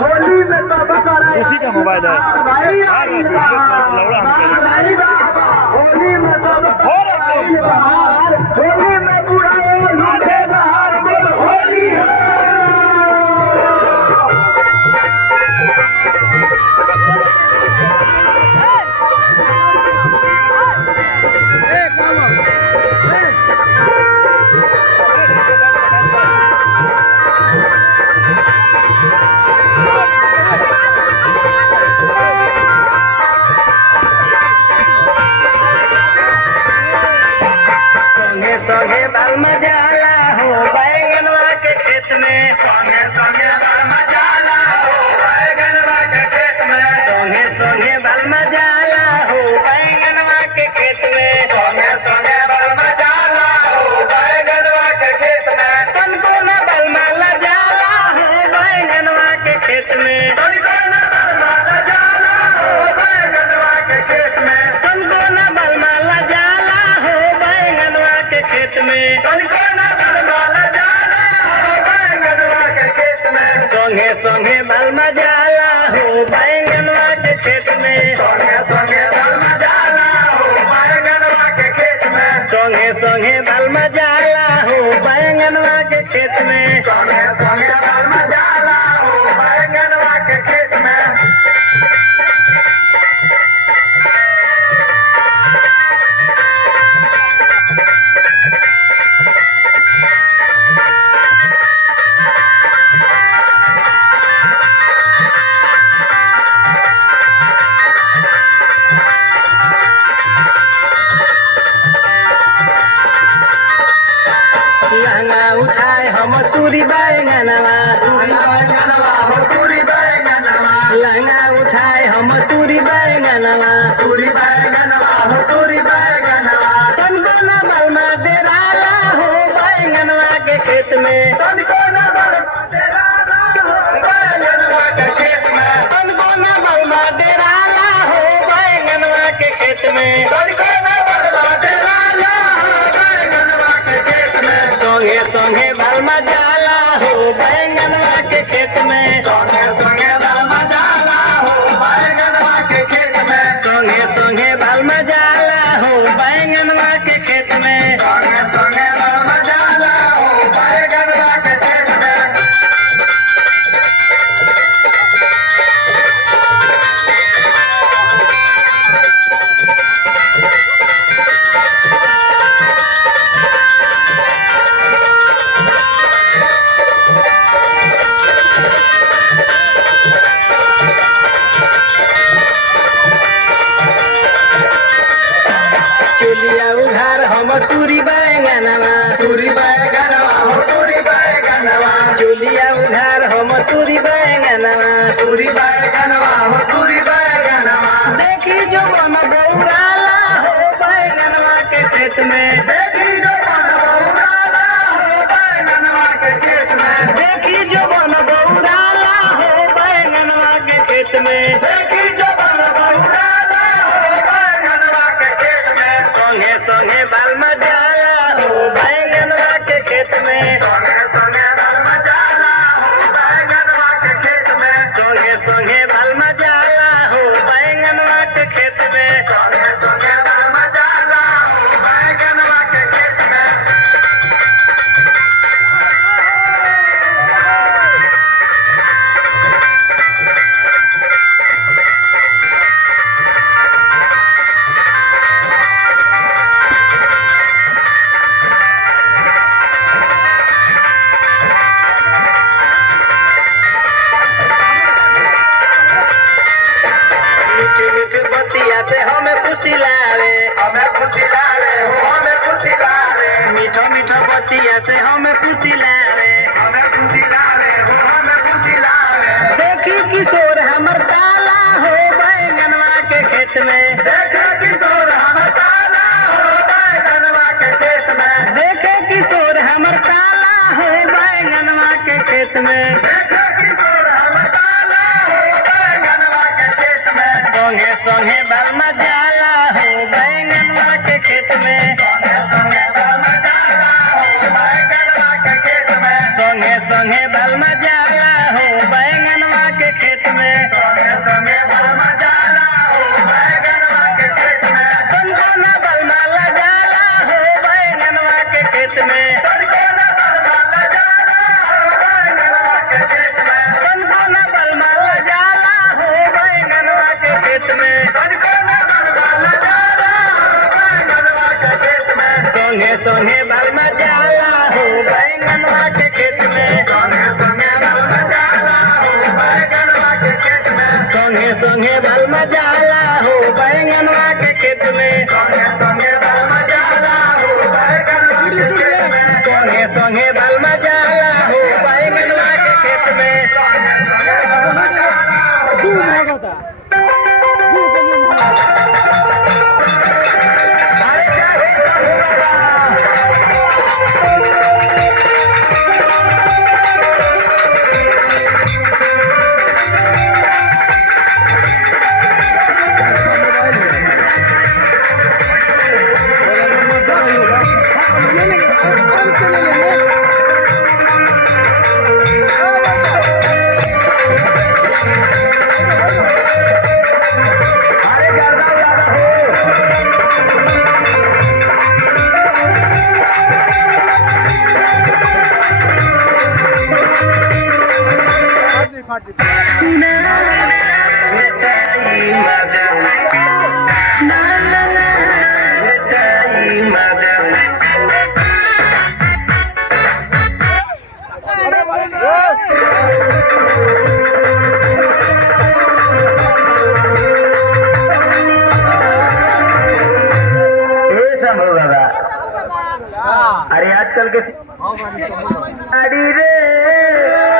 होली में सब उसी का मोबाइल है। होली में सब होली में बुढ़ाए लूटे बाहर होली संगे बाल मजाला हो बैगनवा के खेत में संगे बाल मजाला हो बैगनवा के खेत में संगे बाल मजाला हो बैगनवा के खेत में संगे बाल मजाला हो बैगनवा के खेत में तनको न बाल माला जाला हो बैगनवा के खेत में तनको न बाल माला जाला हो बैगनवा के खेत में तनको न बाल माला जाला हो बैगनवा के खेत में संगे बाल मजाला हो बैगनवा के खेत में संगे बाल मजाला हो बैगनवा के खेत में संगे बाल मजाला हो बैगनवा के खेत में संगे बाल मजाला हो बैगनवा के खेत में लहंगा उठाए हम तुरी बैगनवा हो तुरी बैगनवा लहंगा उठाए हम तुरी बैगनवा हो तुरी बैगनवा तनको न बलमा डेराला हो बैगनवा के खेत में तनको न बलमा डेराला हो बैगनवा के खेत में तनको न बलमा डेराला हो बैगनवा के खेत में तनको न बलमा डेराला हो बैगनवा के खेत में संगे बाल मजाला हो बैगनवा के खेत में संगे बाल मजाला हो बैगनवा के खेत में संगे बाल मजाला हो बैगनवा के खेत में संगे बाल मजाला हो बैगनवा के खेत में चुलिया उघार हम तुरी बैगनवा हो तुरी बैगनवा चुलिया उघार हम तुरी बैगनवा हो तुरी बैगनवा देखी जो मन गौराला हो बैगनवा के खेत में देखी जो मन गौराला हो बैगनवा के खेत में देखी जो मन गौराला हो बैगनवा के खेत में देखी जो मन गौराला हो बैगनवा के खेत में संगे बाल मजाला हो बैगनवा के खेत में संगे बाल मजाला हो बैगनवा के खेत में संगे बाल मजाला हो बैगनवा के खेत में संगे बाल मजाला हो बैगनवा के खेत में बतिया से हमें खुशी लावे मीठो मीठो बतिया से हमें खुशी लावे देखी किशोर हमर काला हो बैगनवा के खेत में देखे किशोर हमर काला हो बैगनवा के खेत में देखे किशोर हमर काला हो बैगनवा के खेत में देखे किशोर हमर काला हो बैगनवा के खेत में संगे बाल मजाला हो बैगनवा के खेत में संगे बाल मजाला हो संगे संगे बलमा जाला हो बैंगनवा के खेत में संगे संगे बलमा जाला हो बैंगनवा के खेत में तनकोना बलमा लगाला हो बैंगनवा के खेत में तनकोना बलमा लगाला हो बैंगनवा के खेत में तनकोना बलमा लगाला हो बैंगनवा के खेत में तनकोना बलमा लगाला हो बैंगनवा के खेत में संगे संगे बलमा जाला हो बैंगनवा के खेत में संगे संगे बलमा जाला हो बैंगनवा के खेत में संगे संगे बलमा जाला हो बैंगनवा के खेत में संगे संगे बलमा जाला हो बैंगनवा के खेत में संगे संगे बलमा जाला हो बैंगनवा के खेत में संगे संगे बलमा जाला हो अरे आजकल के गाड़ी रे